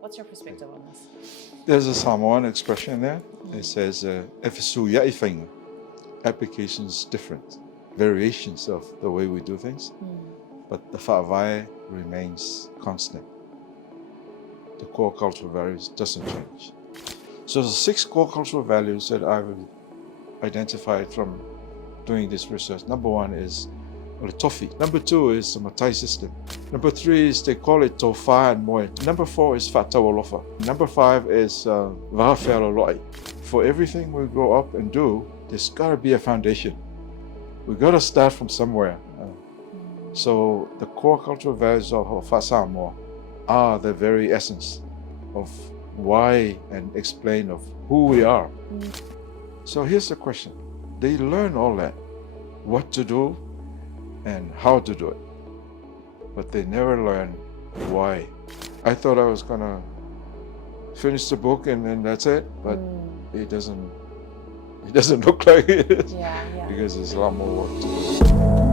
What's your perspective on this? There's a Samoan expression there. It says, fesuia'i faiga. Applications different, variations of the way we do things, but the Fa'avae remains constant. The core cultural values doesn't change. So the 6 core cultural values that I've identified from doing this research. Number 1 is the Tofi. Number 2 is the Matai system. Number 3 is, they call it Tofa and Moe. Number 4 is alofa. Number 5 is fealoa'i. For everything we grow up and do, there's got to be a foundation. We've got to start from somewhere. So the core cultural values of Fa'a Samoa are the very essence of why and explain of who we are. So here's the question. They learn all that, what to do and how to do it, but they never learn why. I thought I was gonna finish the book and then that's it, but it doesn't look like it is, because there's a lot more work to do.